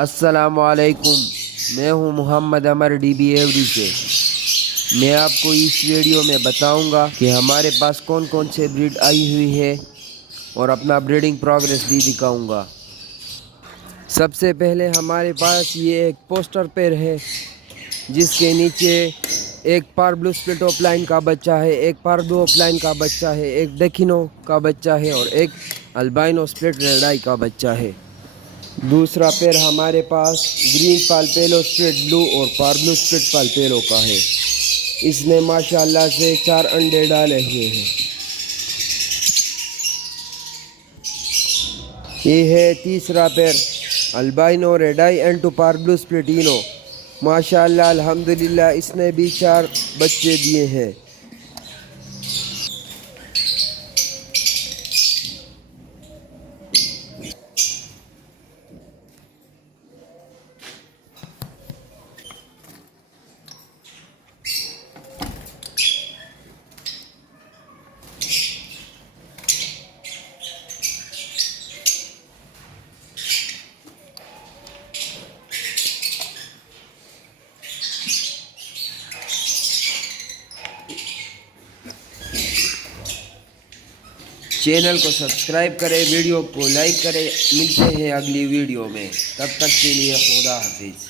السلام علیکم، میں ہوں Muhammad Umar D B every سے۔ میں آپ کو اس ویڈیو میں بتاؤں گا کہ ہمارے پاس کون کون سے بریڈ آئی ہوئی ہے اور اپنا بریڈنگ پروگریس بھی دکھاؤں گا۔ سب سے پہلے ہمارے پاس یہ ایک پوسٹر پیر ہے جس کے نیچے ایک پار بلو سپلٹ آف لائن کا بچہ ہے، ایک پار بلو آف لائن کا بچہ ہے، ایک ڈیکینو کا بچہ ہے اور ایک البائنو سپلٹ ریڈ آئی کا بچہ ہے۔ دوسرا پیر ہمارے پاس گرین پالپیلو سپلٹ بلو اور پار بلو سپلٹ پالپیلو کا ہے۔ اس نے ماشاءاللہ سے 4 انڈے ڈالے ہوئے ہیں۔ یہ ہے تیسرا pair albino red eye and two pair blue سپلٹینو۔ ماشاءاللہ الحمدللہ اس نے بھی 4 بچے دیے ہیں۔ چینل کو سبسکرائب کریں، ویڈیو کو لائک کریں۔ ملتے ہیں اگلی ویڈیو میں، تب تک کے لیے خدا حافظ۔